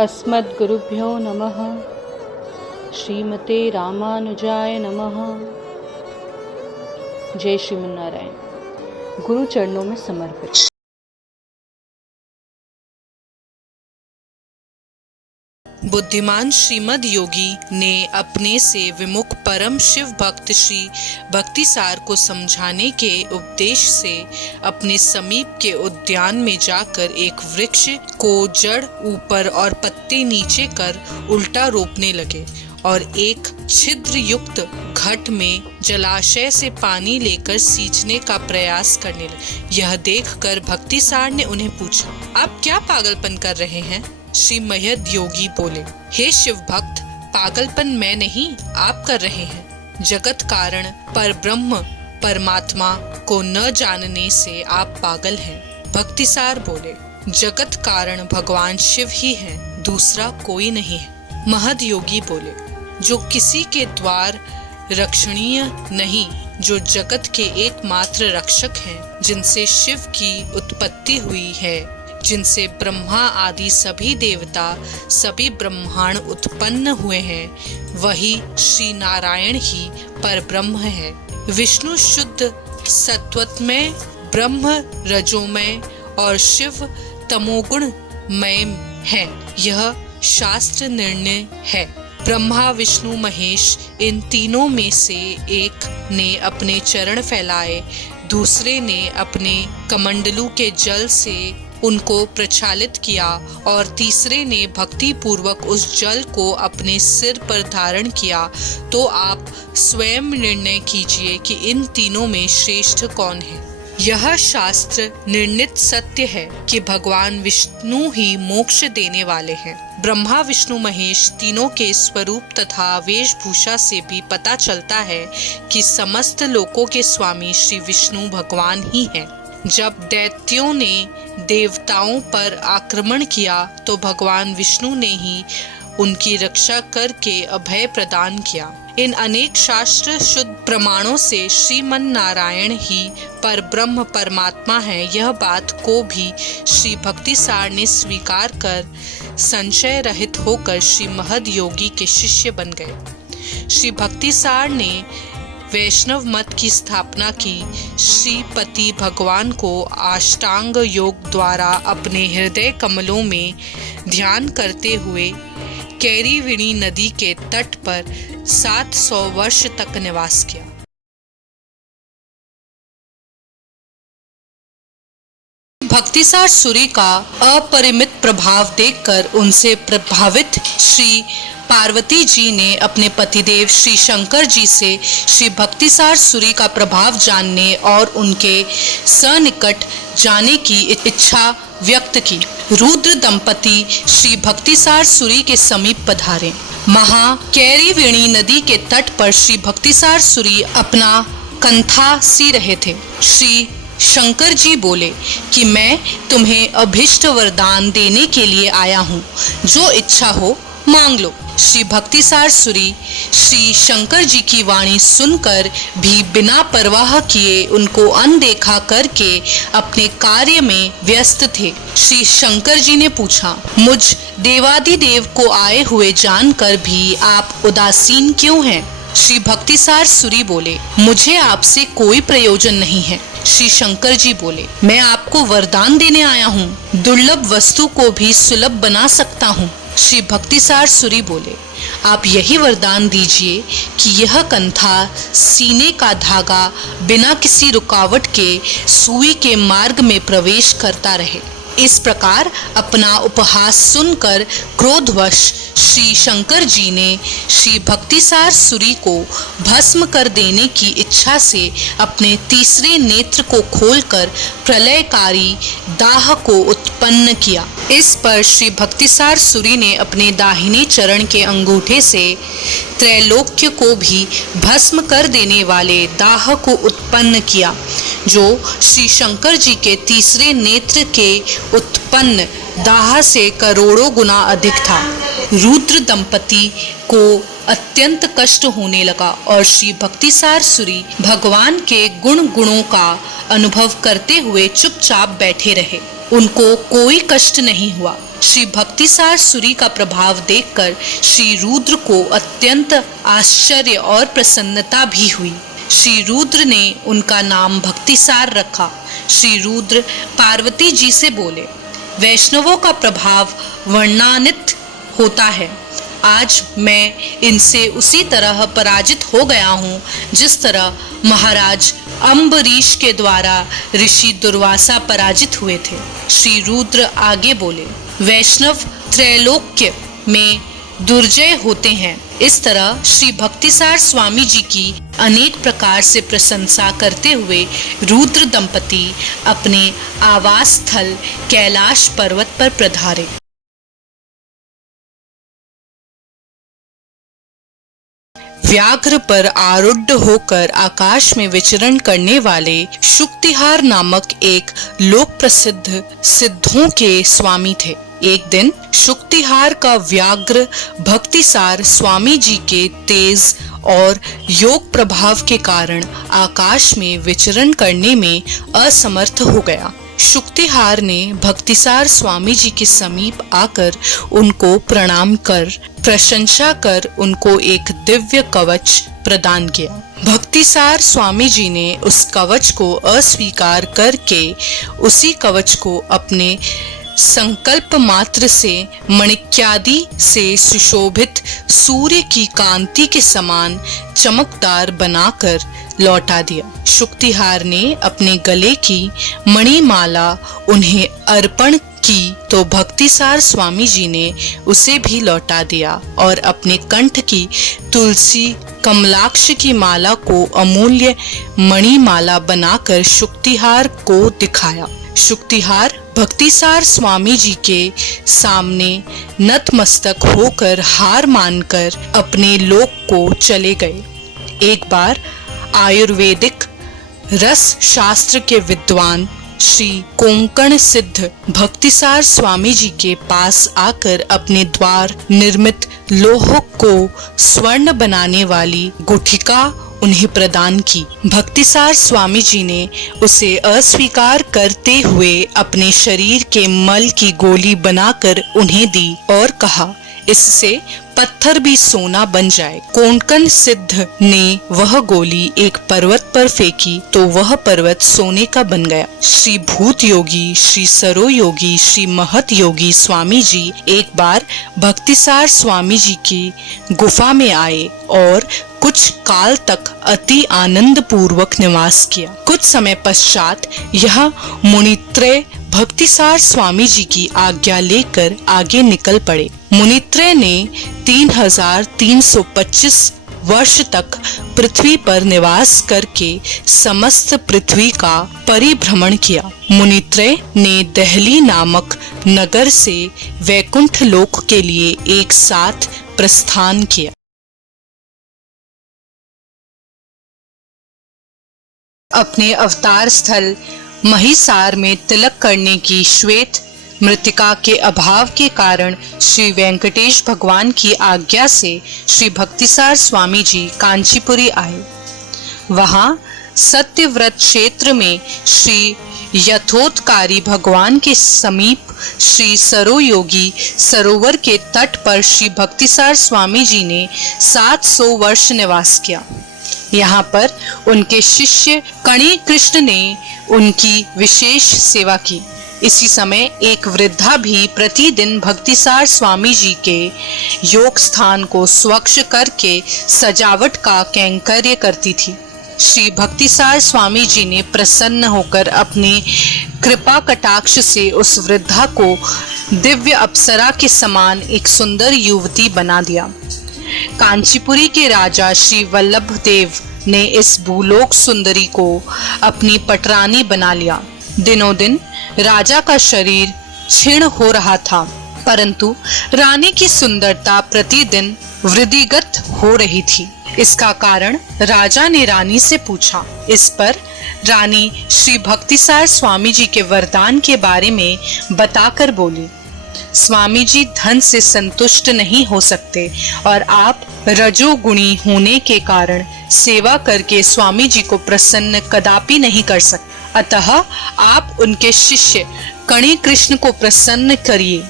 अस्मद्गुरुभ्यो नमः। श्रीमते रामानुजाय नमः। जय श्रीमन्नारायण। गुरु चरणों में समर्पित। बुद्धिमान श्रीमद योगी ने अपने से विमुख परम शिव भक्त श्री भक्तिसार को समझाने के उपदेश से अपने समीप के उद्यान में जाकर एक वृक्ष को जड़ ऊपर और पत्ते नीचे कर उल्टा रोपने लगे और एक छिद्र युक्त घट में जलाशय से पानी लेकर सींचने का प्रयास करने लगे। यह देखकर भक्तिसार ने उन्हें पूछा, आप क्या पागलपन कर रहे हैं? श्री महद योगी बोले, हे शिव भक्त, पागलपन मैं नहीं, आप कर रहे हैं। जगत कारण पर ब्रह्म परमात्मा को न जानने से आप पागल हैं। भक्तिसार बोले, जगत कारण भगवान शिव ही है, दूसरा कोई नहीं है। महद योगी बोले, जो किसी के द्वार रक्षणीय नहीं, जो जगत के एकमात्र रक्षक हैं, जिनसे शिव की उत्पत्ति हुई है, जिनसे ब्रह्मा आदि सभी देवता सभी ब्रह्मांड उत्पन्न हुए हैं, वही श्री नारायण ही परब्रह्म है। विष्णु शुद्ध सत्वमय, ब्रह्म रजोमय और शिव तमोगुणमय है। यह शास्त्र निर्णय है। ब्रह्मा विष्णु महेश इन तीनों में से एक ने अपने चरण फैलाए, दूसरे ने अपने कमंडलू के जल से उनको प्रचालित किया और तीसरे ने भक्ति पूर्वक उस जल को अपने सिर पर धारण किया। तो आप स्वयं निर्णय कीजिए कि इन तीनों में श्रेष्ठ कौन है। यह शास्त्र निर्णित सत्य है कि भगवान विष्णु ही मोक्ष देने वाले हैं। ब्रह्मा विष्णु महेश तीनों के स्वरूप तथा वेशभूषा से भी पता चलता है कि समस्त लोकों के स्वामी श्री विष्णु भगवान ही हैं। जब दैत्यों ने देवताओं पर आक्रमण किया तो भगवान विष्णु ने ही उनकी रक्षा करके अभय प्रदान किया। इन अनेक शास्त्र शुद्ध प्रमाणों से श्रीमन नारायण ही परब्रह्म परमात्मा है, यह बात को भी श्री भक्तिसार ने स्वीकार कर संशय रहित होकर श्री महद योगी के शिष्य बन गए। श्री भक्तिसार ने वैष्णव मत की स्थापना की। श्रीपति भगवान को अष्टांग योग द्वारा अपने हृदय कमलों में ध्यान करते हुए कैरीविणी नदी के तट पर 700 वर्ष तक निवास किया। भक्तिसार सूरी का अपरिमित प्रभाव देखकर उनसे प्रभावित श्री पार्वती जी ने अपने पतिदेव श्री शंकर जी से श्री भक्तिसार सूरी का प्रभाव जानने और उनके सनिकट जाने की इच्छा व्यक्त की। रुद्र दंपति श्री भक्तिसार सूरी के समीप पधारे। कैरीविणी नदी के तट पर श्री भक्तिसार सूरी अपना कंथा सी रहे थे। श्री शंकर जी बोले कि मैं तुम्हें अभिष्ट वरदान देने के लिए आया हूँ, जो इच्छा हो मांग लो। श्री भक्तिसार सूरी श्री शंकर जी की वाणी सुनकर भी बिना परवाह किए उनको अनदेखा करके अपने कार्य में व्यस्त थे। श्री शंकर जी ने पूछा, मुझ देवादिदेव को आए हुए जानकर भी आप उदासीन क्यों हैं? श्री भक्तिसार सूरी बोले, मुझे आपसे कोई प्रयोजन नहीं है। श्री शंकर जी बोले, मैं आपको वरदान देने आया हूँ, दुर्लभ वस्तु को भी सुलभ बना सकता हूँ। श्री भक्तिसार सूरी बोले, आप यही वरदान दीजिए कि यह कंथा सीने का धागा बिना किसी रुकावट के सुई के मार्ग में प्रवेश करता रहे। इस प्रकार अपना उपहास सुनकर क्रोधवश श्री शंकर जी ने श्री भक्तिसार सूरी को भस्म कर देने की इच्छा से अपने तीसरे नेत्र को खोलकर प्रलयकारी दाह को उत्पन्न किया। इस पर श्री भक्तिसार सूरी ने अपने दाहिने चरण के अंगूठे से त्रैलोक्य को भी भस्म कर देने वाले दाह को उत्पन्न किया, जो श्री शंकर जी के तीसरे नेत्र के उत्पन्न दाह से करोड़ों गुना अधिक था। रुद्र दंपति को अत्यंत कष्ट होने लगा और श्री भक्तिसार सूरी भगवान के गुणों का अनुभव करते हुए चुपचाप बैठे रहे। उनको कोई कष्ट नहीं हुआ। श्री भक्तिसार सूरी का प्रभाव देखकर श्री रुद्र को अत्यंत आश्चर्य और प्रसन्नता भी हुई। श्री रुद्र ने उनका नाम भक्तिसार रखा। श्री रुद्र पार्वती जी से बोले, वैष्णवों का प्रभाव वर्णनातीत होता है। आज मैं इनसे उसी तरह पराजित हो गया हूँ जिस तरह महाराज अम्बरीश के द्वारा ऋषि दुर्वासा पराजित हुए थे। श्री रुद्र आगे बोले, वैष्णव त्रैलोक्य में दुर्जय होते हैं। इस तरह श्री भक्तिसार स्वामी जी की अनेक प्रकार से प्रशंसा करते हुए रुद्र दंपति अपने आवास स्थल कैलाश पर्वत पर पधारे। व्याघ्र पर आरूढ़ होकर आकाश में विचरण करने वाले शुक्तिहार नामक एक लोक प्रसिद्ध सिद्धों के स्वामी थे। एक दिन शुक्तिहार का व्याघ्र भक्तिसार स्वामी जी के तेज और योग प्रभाव के कारण आकाश में विचरण करने में असमर्थ हो गया। शुक्तिहार ने भक्तिसार स्वामी जी के समीप आकर उनको प्रणाम कर प्रशंसा कर उनको एक दिव्य कवच प्रदान किया। भक्तिसार स्वामी जी ने उस कवच को अस्वीकार करके उसी कवच को अपने संकल्प मात्र से मणिक्यादि से सुशोभित सूर्य की कांति के समान चमकदार बनाकर लौटा दिया। शुक्तिहार ने अपने गले की मणिमाला उन्हें अर्पण की तो भक्तिसार स्वामी जी ने उसे भी लौटा दिया और अपने कंठ की तुलसी कमलाक्ष की माला को अमूल्य मणिमाला बनाकर शुक्तिहार को दिखाया। शुक्तिहार भक्तिसार स्वामी जी के सामने नतमस्तक होकर हार मानकर अपने लोक को चले गए। एक बार आयुर्वेदिक रस शास्त्र के विद्वान श्री कोंकण सिद्ध भक्तिसार स्वामी जी के पास आकर अपने द्वार निर्मित लोह को स्वर्ण बनाने वाली गुठिका उन्हें प्रदान की। भक्तिसार स्वामी जी ने उसे अस्वीकार करते हुए अपने शरीर के मल की गोली बनाकर उन्हें दी और कहा, इससे पत्थर भी सोना बन जाए। कोंकण सिद्ध ने वह गोली एक पर्वत पर फेंकी तो वह पर्वत सोने का बन गया। श्री भूत योगी, श्री सरो योगी, श्री महत योगी स्वामी जी एक बार भक्तिसार स्वामी जी की गुफा में आए और कुछ काल तक अति आनंद पूर्वक निवास किया। कुछ समय पश्चात यह मुनित्रय भक्तिसार स्वामी जी की आज्ञा लेकर आगे निकल पड़े। मुनित्रय ने 3325 वर्ष तक पृथ्वी पर निवास करके समस्त पृथ्वी का परिभ्रमण किया। मुनित्रय ने दहली नामक नगर से वैकुंठ लोक के लिए एक साथ प्रस्थान किया। अपने अवतार स्थल महिसार में तिलक करने की श्वेत मृतिका के अभाव के कारण श्री वेंकटेश भगवान की आज्ञा से श्री भक्तिसार स्वामी जी कांचीपुरी आए। वहां सत्यव्रत क्षेत्र में श्री यथोत्कारी भगवान के समीप श्री सरो योगी सरोवर के तट पर श्री भक्तिसार स्वामी जी ने 700 वर्ष निवास किया। यहाँ पर उनके शिष्य कणी कृष्ण ने उनकी विशेष सेवा की। इसी समय एक वृद्धा भी प्रतिदिन भक्तिसार स्वामी जी के योग स्थान को स्वच्छ करके सजावट का कैंकर्य करती थी। श्री भक्तिसार स्वामी जी ने प्रसन्न होकर अपने कृपा कटाक्ष से उस वृद्धा को दिव्य अप्सरा के समान एक सुंदर युवती बना दिया। कांचीपुरी के राजा श्री वल्लभ देव ने इस भूलोक सुंदरी को अपनी पटरानी बना लिया। दिनों दिन राजा का शरीर क्षीण हो रहा था, परंतु रानी की सुंदरता प्रतिदिन वृद्धिगत हो रही थी। इसका कारण राजा ने रानी से पूछा। इस पर रानी श्री भक्तिसार स्वामी जी के वरदान के बारे में बताकर बोली, स्वामी जी धन से संतुष्ट नहीं हो सकते और आप रजोगुणी होने के कारण सेवा करके स्वामी जी को प्रसन्न कदापि नहीं कर सकते। अतः आप उनके शिष्य कणी कृष्ण को प्रसन्न करिए।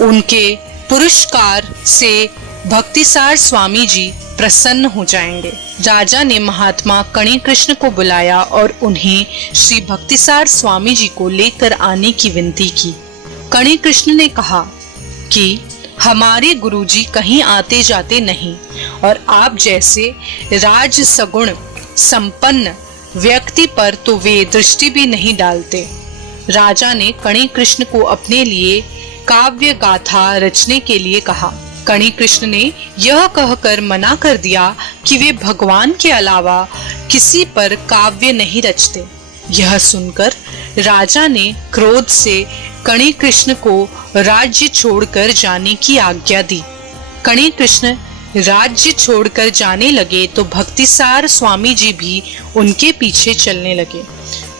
उनके पुरस्कार से भक्तिसार स्वामी जी प्रसन्न हो जाएंगे। राजा ने महात्मा कणी कृष्ण को बुलाया और उन्हें श्री भक्तिसार स्वामी जी को लेकर आने की विनती की। कणी कृष्ण ने कहा कि हमारे गुरुजी कहीं आते जाते नहीं और आप जैसे राज सगुण संपन्न व्यक्ति पर तो वे दृष्टि भी नहीं डालते। राजा ने कणी कृष्ण को अपने लिए काव्य गाथा रचने के लिए कहा। कणी कृष्ण ने यह कहकर मना कर दिया कि वे भगवान के अलावा किसी पर काव्य नहीं रचते। यह सुनकर राजा ने क्रोध से कणी कृष्ण को राज्य छोड़कर जाने की आज्ञा दी। कणी कृष्ण राज्य छोड़कर जाने लगे तो भक्तिसार स्वामी जी भी उनके पीछे चलने लगे।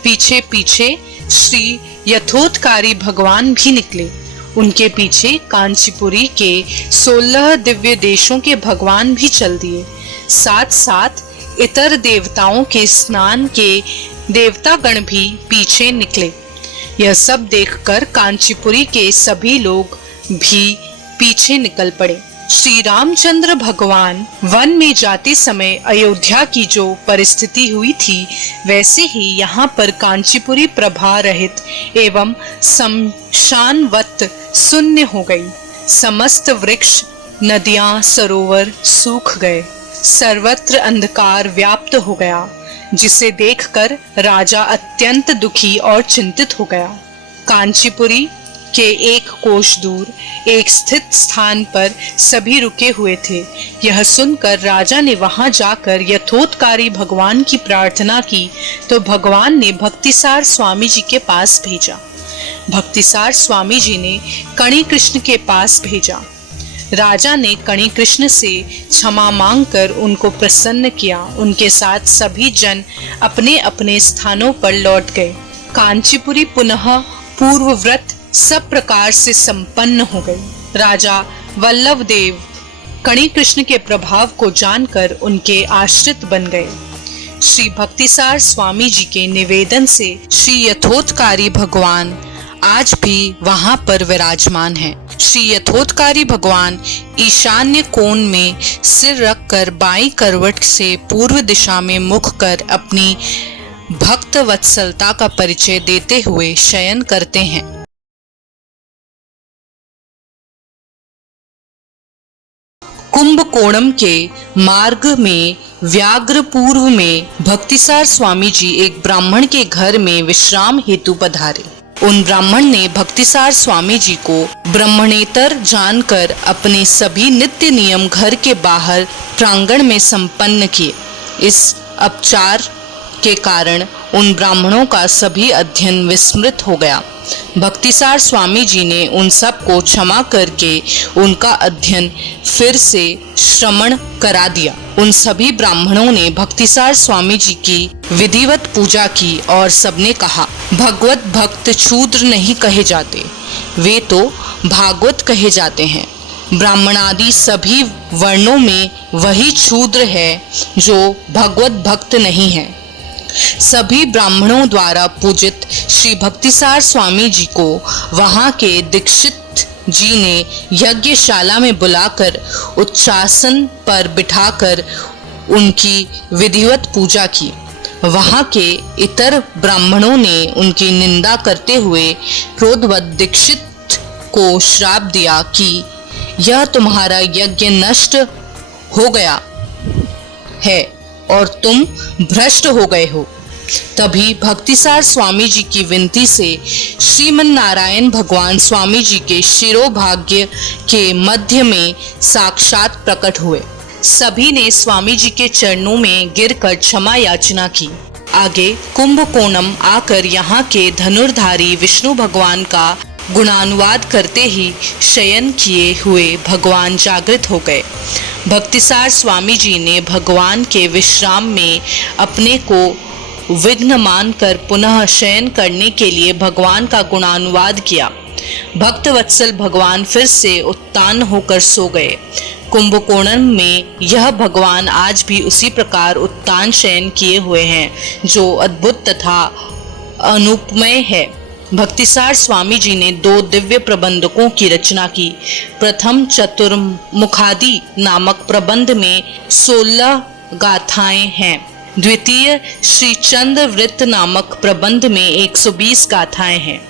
पीछे पीछे श्री यथोत्कारी भगवान भी निकले। उनके पीछे कांचीपुरी के 16 दिव्य देशों के भगवान भी चल दिए। साथ साथ इतर देवताओं के स्नान के देवतागण भी पीछे निकले। यह सब देखकर कांचीपुरी के सभी लोग भी पीछे निकल पड़े। श्री रामचंद्र भगवान वन में जाते समय अयोध्या की जो परिस्थिति हुई थी वैसे ही यहाँ पर कांचीपुरी प्रभा रहित एवं शमशानवत शून्य हो गई। समस्त वृक्ष नदियां सरोवर सूख गए। सर्वत्र अंधकार व्याप्त हो गया, जिसे देखकर राजा अत्यंत दुखी और चिंतित हो गया। कांचीपुरी के एक कोश दूर एक स्थित स्थान पर सभी रुके हुए थे। यह सुनकर राजा ने वहां जाकर यथोत्कारी भगवान की प्रार्थना की तो भगवान ने भक्तिसार स्वामी जी के पास भेजा। भक्तिसार स्वामी जी ने कणी कृष्ण के पास भेजा। राजा ने कणी कृष्ण से क्षमा मांगकर उनको प्रसन्न किया। उनके साथ सभी जन अपने अपने स्थानों पर लौट गए। कांचीपुरी पुनः पूर्वव्रत सब प्रकार से संपन्न हो गई। राजा वल्लभ देव कणी कृष्ण के प्रभाव को जानकर उनके आश्रित बन गए। श्री भक्तिसार स्वामी जी के निवेदन से श्री यथोत्कारी भगवान आज भी वहां पर विराजमान हैं। श्री यथोत्कारी भगवान ईशान्य कोण में सिर रखकर बाईं करवट से पूर्व दिशा में मुख कर अपनी भक्त वत्सलता का परिचय देते हुए शयन करते हैं। कुंभकोणम के मार्ग में व्याघ्र पूर्व में भक्तिसार स्वामी जी एक ब्राह्मण के घर में विश्राम हेतु पधारे। उन ब्राह्मण ने भक्तिसार स्वामी जी को ब्राह्मणेतर जानकर अपने सभी नित्य नियम घर के बाहर प्रांगण में संपन्न किए। इस अपचार के कारण उन ब्राह्मणों का सभी अध्ययन विस्मृत हो गया। भक्तिसार स्वामी जी ने उन सब को क्षमा करके उनका अध्ययन फिर से श्रवण करा दिया। उन सभी ब्राह्मणों ने भक्तिसार स्वामी जी की विधिवत पूजा की और सबने कहा, भगवत भक्त शूद्र नहीं कहे जाते, वे तो भागवत कहे जाते हैं। ब्राह्मणादि सभी वर्णों में वही शूद्र है जो भगवत भक्त नहीं है। सभी ब्राह्मणों द्वारा पूजित श्री भक्तिसार स्वामी जी को वहां के दीक्षित जी ने यज्ञशाला में बुलाकर उच्चासन पर बिठाकर उनकी विधिवत पूजा की। वहां के इतर ब्राह्मणों ने उनकी निंदा करते हुए क्रोधवत दीक्षित को श्राप दिया कि यह तुम्हारा यज्ञ नष्ट हो गया है और तुम भ्रष्ट हो गए हो। तभी भक्तिसार स्वामी जी की विनती से श्रीमन नारायण भगवान स्वामी जी के शिरोभाग्य के मध्य में साक्षात प्रकट हुए। सभी ने स्वामी जी के चरणों में गिरकर क्षमा याचना की। आगे कुंभकोणम आकर यहाँ के धनुर्धारी विष्णु भगवान का गुणानुवाद करते ही शयन किए हुए भगवान जागृत हो गए। भक्तिसार स्वामी जी ने भगवान के विश्राम में अपने को विघ्न मानकर पुनः शयन करने के लिए भगवान का गुणानुवाद किया। भक्त वत्सल भगवान फिर से उत्तान होकर सो गए। कुंभकोणम में यह भगवान आज भी उसी प्रकार उत्तान शयन किए हुए हैं जो अद्भुत तथा अनुपमय है। भक्तिसार स्वामी जी ने 2 दिव्य प्रबंधकों की रचना की। प्रथम चतुर्मुखादि नामक प्रबंध में 16 गाथाएं हैं। द्वितीय श्री चंद्र वृत्त नामक प्रबंध में 120 गाथाएं हैं।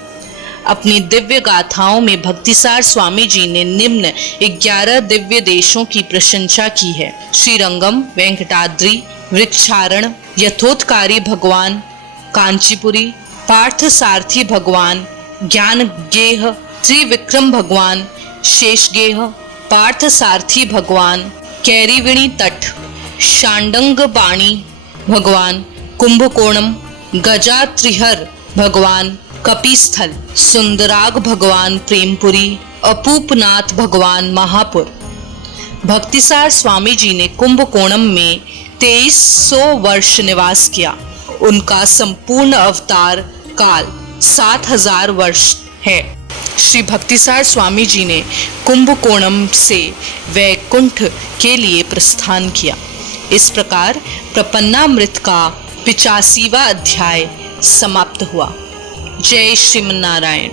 अपनी दिव्य गाथाओं में भक्तिसार स्वामी जी ने निम्न 11 दिव्य देशों की प्रशंसा की है: श्रीरंगम, वेंकटाद्रि, वृक्षारण, यथोत्कारी भगवान कांचीपुरी, पार्थ सारथी भगवान ज्ञानगेह, त्रिविक्रम भगवान शेषगेह, पार्थ सारथी भगवान कैरिविणी तट, शांडंग बाणी भगवान कुंभकोणम, गजात्रिहर भगवान कपिस्थल, सुंदराग भगवान प्रेमपुरी, अपूपनाथ भगवान महापुर। भक्तिसार स्वामी जी ने कुंभकोणम में 2300 वर्ष निवास किया। उनका संपूर्ण अवतार काल 7000 वर्ष है। श्री भक्तिसार स्वामी जी ने कुंभकोणम से वैकुंठ के लिए प्रस्थान किया। इस प्रकार प्रपन्नामृत का 85वां अध्याय समाप्त हुआ। जय श्रीमन्नारायण।